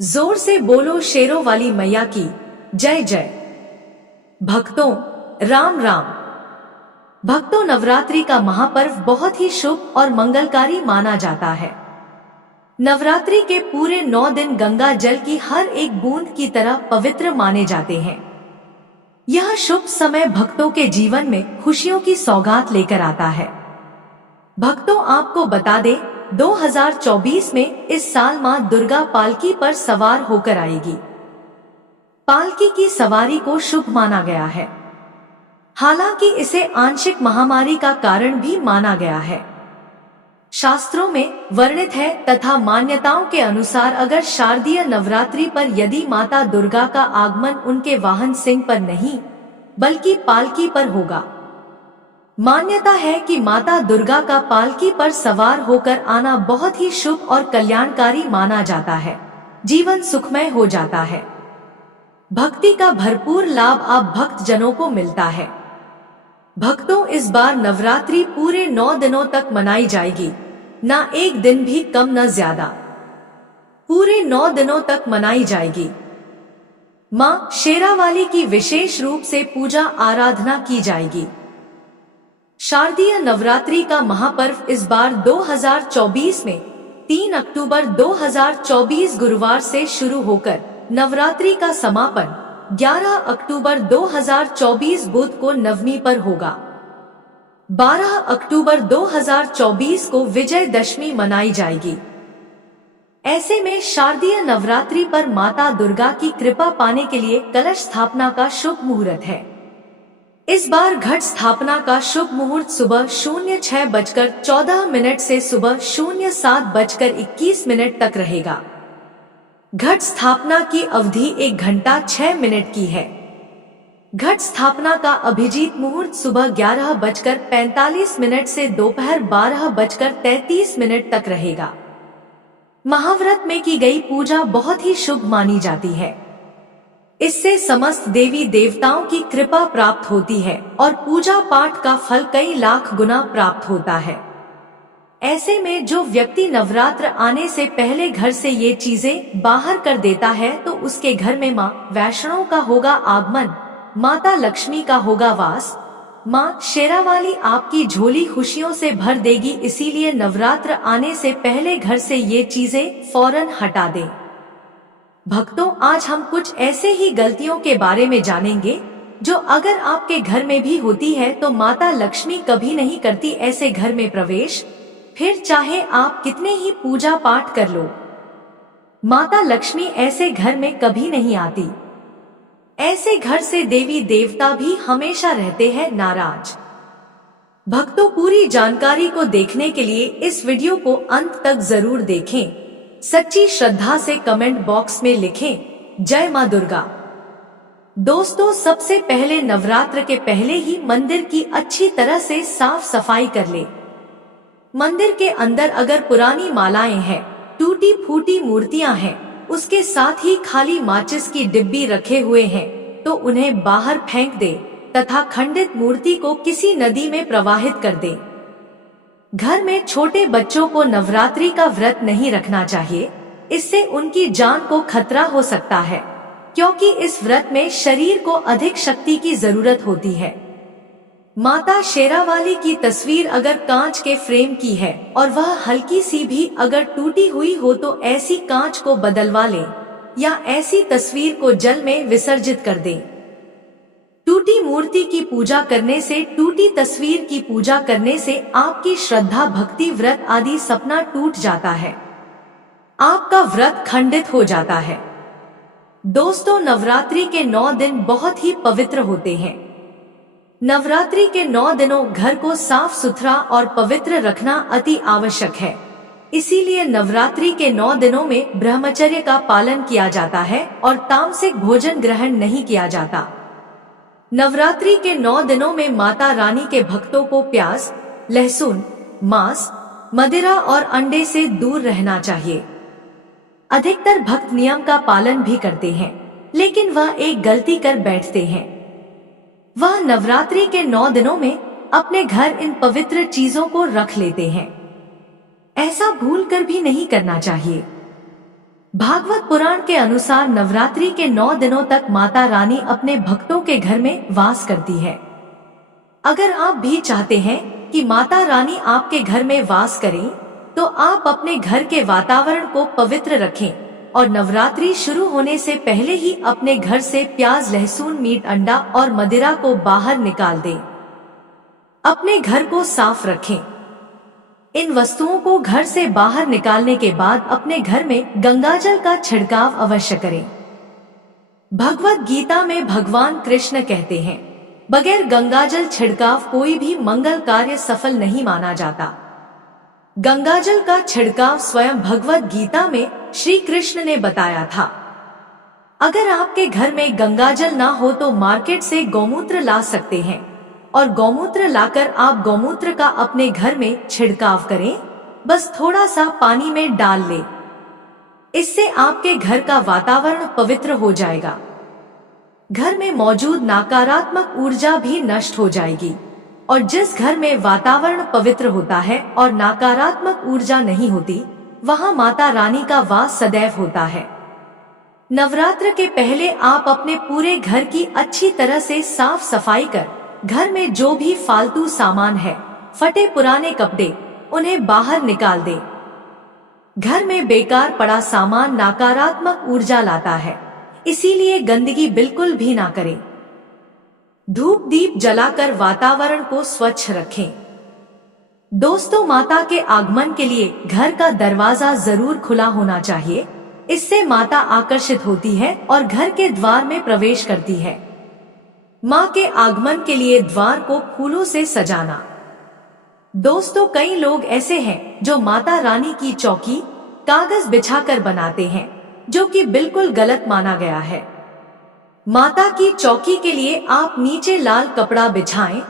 जोर से बोलो शेरों वाली मैया की जय जय। भक्तों राम राम। भक्तों, नवरात्रि का महापर्व बहुत ही शुभ और मंगलकारी माना जाता है। नवरात्रि के पूरे 9 दिन गंगा जल की हर एक बूंद की तरह पवित्र माने जाते हैं। यह शुभ समय भक्तों के जीवन में खुशियों की सौगात लेकर आता है। भक्तों, आपको बता दें, 2024 में इस साल मां दुर्गा पालकी पर सवार होकर आएगी। पालकी की सवारी को शुभ माना गया है। हालांकि इसे आंशिक महामारी का कारण भी माना गया है। शास्त्रों में वर्णित है तथा मान्यताओं के अनुसार अगर शारदीय नवरात्रि पर यदि माता दुर्गा का आगमन उनके वाहन सिंह पर नहीं बल्कि पालकी पर होगा, मान्यता है कि माता दुर्गा का पालकी पर सवार होकर आना बहुत ही शुभ और कल्याणकारी माना जाता है। जीवन सुखमय हो जाता है। भक्ति का भरपूर लाभ आप भक्त जनों को मिलता है। भक्तों, इस बार नवरात्रि पूरे 9 दिनों तक मनाई जाएगी, ना एक दिन भी कम न ज्यादा। पूरे 9 दिनों तक मनाई जाएगी। मां शेरावाली की विशेष रूप से पूजा आराधना की जाएगी। शारदीय नवरात्रि का महापर्व इस बार 2024 में 3 अक्टूबर 2024 गुरुवार से शुरू होकर नवरात्रि का समापन 11 अक्टूबर 2024 बुध को नवमी पर होगा। 12 अक्टूबर 2024 को विजयदशमी मनाई जाएगी। ऐसे में शारदीय नवरात्रि पर माता दुर्गा की कृपा पाने के लिए कलश स्थापना का शुभ मुहूर्त है। इस बार घट स्थापना का शुभ मुहूर्त सुबह 06:14 से सुबह 07:21 तक रहेगा। घट स्थापना की अवधि 1 घंटा 6 मिनट की है। घट स्थापना का अभिजीत मुहूर्त सुबह 11:45 से दोपहर 12:33 तक रहेगा। महाव्रत में की गई पूजा बहुत ही शुभ मानी जाती है। इससे समस्त देवी देवताओं की कृपा प्राप्त होती है और पूजा पाठ का फल कई लाख गुना प्राप्त होता है। ऐसे में जो व्यक्ति नवरात्र आने से पहले घर से ये चीजें बाहर कर देता है तो उसके घर में मां वैष्णो का होगा आगमन, माता लक्ष्मी का होगा वास। मां शेरावाली आपकी झोली खुशियों से भर देगी। इसीलिए नवरात्र आने से पहले घर से ये चीजें फौरन हटा दें। भक्तों, आज हम कुछ ऐसे ही गलतियों के बारे में जानेंगे जो अगर आपके घर में भी होती है तो माता लक्ष्मी कभी नहीं करती ऐसे घर में प्रवेश। फिर चाहे आप कितने ही पूजा पाठ कर लो, माता लक्ष्मी ऐसे घर में कभी नहीं आती। ऐसे घर से देवी देवता भी हमेशा रहते हैं नाराज। भक्तों, पूरी जानकारी को देखने के लिए इस वीडियो को अंत तक जरूर देखें। सच्ची श्रद्धा से कमेंट बॉक्स में लिखें जय मां दुर्गा। दोस्तों, सबसे पहले नवरात्र के पहले ही मंदिर की अच्छी तरह से साफ सफाई कर ले। मंदिर के अंदर अगर पुरानी मालाएं हैं, टूटी फूटी मूर्तियां हैं, उसके साथ ही खाली माचिस की डिब्बी रखे हुए हैं तो उन्हें बाहर फेंक दे तथा खंडित मूर्ति को किसी नदी में प्रवाहित कर दे। घर में छोटे बच्चों को नवरात्रि का व्रत नहीं रखना चाहिए। इससे उनकी जान को खतरा हो सकता है, क्योंकि इस व्रत में शरीर को अधिक शक्ति की जरूरत होती है। माता शेरावाली की तस्वीर अगर कांच के फ्रेम की है और वह हल्की सी भी अगर टूटी हुई हो तो ऐसी कांच को बदलवा लें या ऐसी तस्वीर को जल में विसर्जित कर दें। टूटी मूर्ति की पूजा करने से, टूटी तस्वीर की पूजा करने से आपकी श्रद्धा, भक्ति, व्रत आदि सपना टूट जाता है। आपका व्रत खंडित हो जाता है। दोस्तों, नवरात्रि के 9 दिन बहुत ही पवित्र होते हैं। नवरात्रि के 9 दिनों घर को साफ सुथरा और पवित्र रखना अति आवश्यक है। इसीलिए नवरात्रि के 9 दिनों में ब्रह्मचर्य का पालन किया जाता है और तामसिक भोजन ग्रहण नहीं किया जाता। नवरात्रि के 9 दिनों में माता रानी के भक्तों को प्याज, लहसुन, मांस, मदिरा और अंडे से दूर रहना चाहिए। अधिकतर भक्त नियम का पालन भी करते हैं, लेकिन वह एक गलती कर बैठते हैं। वह नवरात्रि के 9 दिनों में अपने घर इन पवित्र चीजों को रख लेते हैं। ऐसा भूलकर भी नहीं करना चाहिए। भागवत पुराण के अनुसार नवरात्रि के 9 दिनों तक माता रानी अपने भक्तों के घर में वास करती है। अगर आप भी चाहते हैं कि माता रानी आपके घर में वास करें, तो आप अपने घर के वातावरण को पवित्र रखें और नवरात्रि शुरू होने से पहले ही अपने घर से प्याज, लहसुन, मीट, अंडा और मदिरा को बाहर निकाल दें। अपने घर को साफ रखें। इन वस्तुओं को घर से बाहर निकालने के बाद अपने घर में गंगाजल का छिड़काव अवश्य करें। भगवत गीता में भगवान कृष्ण कहते हैं, बगैर गंगाजल छिड़काव कोई भी मंगल कार्य सफल नहीं माना जाता। गंगाजल का छिड़काव स्वयं भगवत गीता में श्री कृष्ण ने बताया था। अगर आपके घर में गंगाजल ना हो तो मार्केट से गौमूत्र ला सकते हैं और गौमूत्र लाकर आप गौमूत्र का अपने घर में छिड़काव करें। बस थोड़ा सा पानी में डाल लें। इससे आपके घर का वातावरण पवित्र हो जाएगा। घर में मौजूद नकारात्मक ऊर्जा भी नष्ट हो जाएगी और जिस घर में वातावरण पवित्र होता है और नकारात्मक ऊर्जा नहीं होती, वहां माता रानी का वास सदैव होता है। नवरात्र के पहले आप अपने पूरे घर की अच्छी तरह से साफ सफाई कर घर में जो भी फालतू सामान है, फटे पुराने कपड़े, उन्हें बाहर निकाल दे। घर में बेकार पड़ा सामान नकारात्मक ऊर्जा लाता है, इसीलिए गंदगी बिल्कुल भी ना करें। धूप दीप जलाकर वातावरण को स्वच्छ रखें। दोस्तों, माता के आगमन के लिए घर का दरवाजा जरूर खुला होना चाहिए। इससे माता आकर्षित होती है और घर के द्वार में प्रवेश करती है। माँ के आगमन के लिए द्वार को फूलों से सजाना। दोस्तों, कई लोग ऐसे हैं जो माता रानी की चौकी कागज बिछाकर बनाते हैं, जो कि बिल्कुल गलत माना गया है। माता की चौकी के लिए आप नीचे लाल कपड़ा बिछाएं।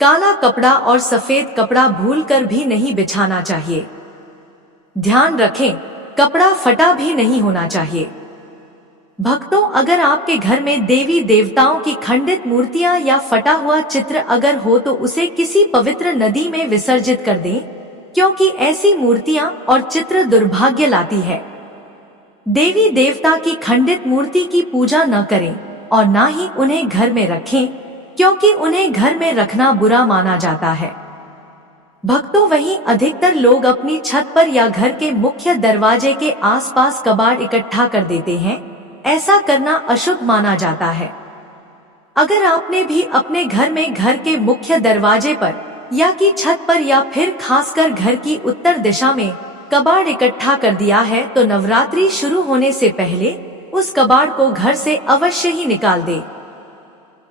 काला कपड़ा और सफेद कपड़ा भूलकर भी नहीं बिछाना चाहिए। ध्यान रखें, कपड़ा फटा भी नहीं होना चाहिए। भक्तों, अगर आपके घर में देवी देवताओं की खंडित मूर्तियां या फटा हुआ चित्र अगर हो तो उसे किसी पवित्र नदी में विसर्जित कर दें, क्योंकि ऐसी मूर्तियां और चित्र दुर्भाग्य लाती है। देवी देवता की खंडित मूर्ति की पूजा न करें और ना ही उन्हें घर में रखें, क्योंकि उन्हें घर में रखना बुरा माना जाता है। भक्तों, वहीं अधिकतर लोग अपनी छत पर या घर के मुख्य दरवाजे के आसपास कबाड़ इकट्ठा कर देते हैं। ऐसा करना अशुभ माना जाता है। अगर आपने भी अपने घर में घर के मुख्य दरवाजे पर या की छत पर या फिर खासकर घर की उत्तर दिशा में कबाड़ इकट्ठा कर दिया है, तो नवरात्रि शुरू होने से पहले उस कबाड़ को घर से अवश्य ही निकाल दे।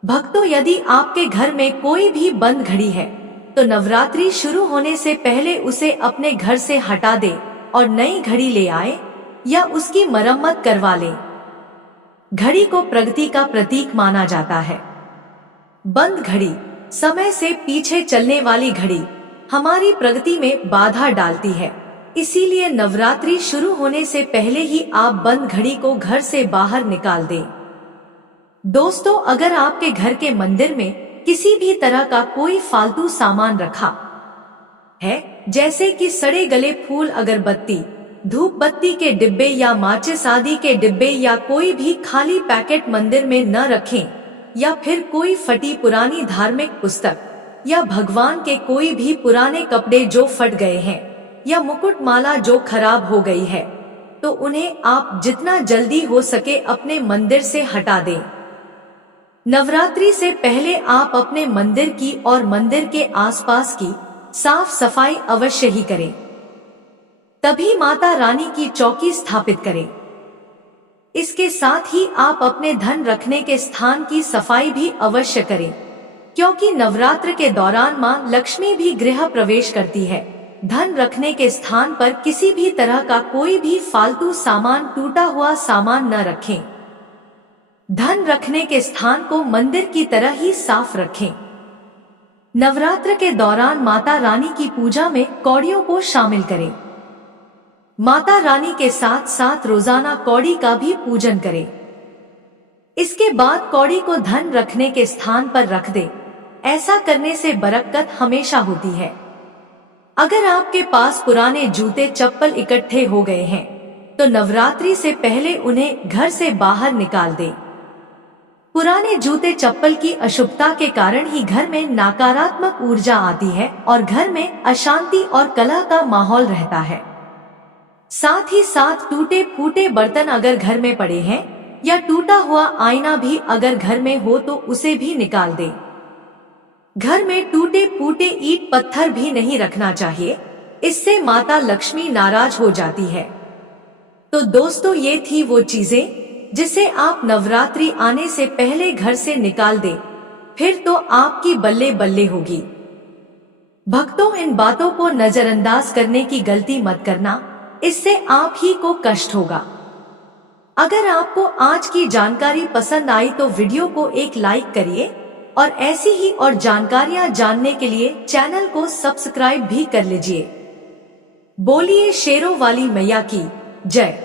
भक्तों, यदि आपके घर में कोई भी बंद घड़ी है तो नवरात्रि शुरू होने से पहले उसे अपने घर से हटा दे और नई घड़ी ले आए या उसकी मरम्मत करवा ले। घड़ी को प्रगति का प्रतीक माना जाता है। बंद घड़ी, समय से पीछे चलने वाली घड़ी, हमारी प्रगति में बाधा डालती है। इसीलिए नवरात्रि शुरू होने से पहले ही आप बंद घड़ी को घर से बाहर निकाल दें। दोस्तों, अगर आपके घर के मंदिर में किसी भी तरह का कोई फालतू सामान रखा है, जैसे कि सड़े गले फूल, अगरबत्ती, धूप बत्ती के डिब्बे या माचिस आदि के डिब्बे या कोई भी खाली पैकेट मंदिर में न रखें, या फिर कोई फटी पुरानी धार्मिक पुस्तक या भगवान के कोई भी पुराने कपड़े जो फट गए हैं या मुकुट माला जो खराब हो गई है, तो उन्हें आप जितना जल्दी हो सके अपने मंदिर से हटा दें। नवरात्रि से पहले आप अपने मंदिर की और मंदिर के आसपास की साफ सफाई अवश्य ही करें। तभी माता रानी की चौकी स्थापित करें। इसके साथ ही आप अपने धन रखने के स्थान की सफाई भी अवश्य करें, क्योंकि नवरात्र के दौरान मां लक्ष्मी भी गृह प्रवेश करती है। धन रखने के स्थान पर किसी भी तरह का कोई भी फालतू सामान, टूटा हुआ सामान न रखें। धन रखने के स्थान को मंदिर की तरह ही साफ रखें। नवरात्र के दौरान माता रानी की पूजा में कौड़ियों को शामिल करें। माता रानी के साथ साथ रोजाना कौड़ी का भी पूजन करें। इसके बाद कौड़ी को धन रखने के स्थान पर रख दे। ऐसा करने से बरकत हमेशा होती है। अगर आपके पास पुराने जूते चप्पल इकट्ठे हो गए हैं तो नवरात्रि से पहले उन्हें घर से बाहर निकाल दें। पुराने जूते चप्पल की अशुभता के कारण ही घर में नकारात्मक ऊर्जा आती है और घर में अशांति और कलह का माहौल रहता है। साथ ही साथ टूटे फूटे बर्तन अगर घर में पड़े हैं या टूटा हुआ आईना भी अगर घर में हो तो उसे भी निकाल दें। घर में टूटे फूटे ईंट पत्थर भी नहीं रखना चाहिए, इससे माता लक्ष्मी नाराज हो जाती है। तो दोस्तों, ये थी वो चीजें जिसे आप नवरात्रि आने से पहले घर से निकाल दें, फिर तो आपकी बल्ले बल्ले होगी। भक्तों, इन बातों को नजरअंदाज करने की गलती मत करना, इससे आप ही को कष्ट होगा। अगर आपको आज की जानकारी पसंद आई तो वीडियो को एक लाइक करिए और ऐसी ही और जानकारियां जानने के लिए चैनल को सब्सक्राइब भी कर लीजिए। बोलिए शेरों वाली मैया की जय।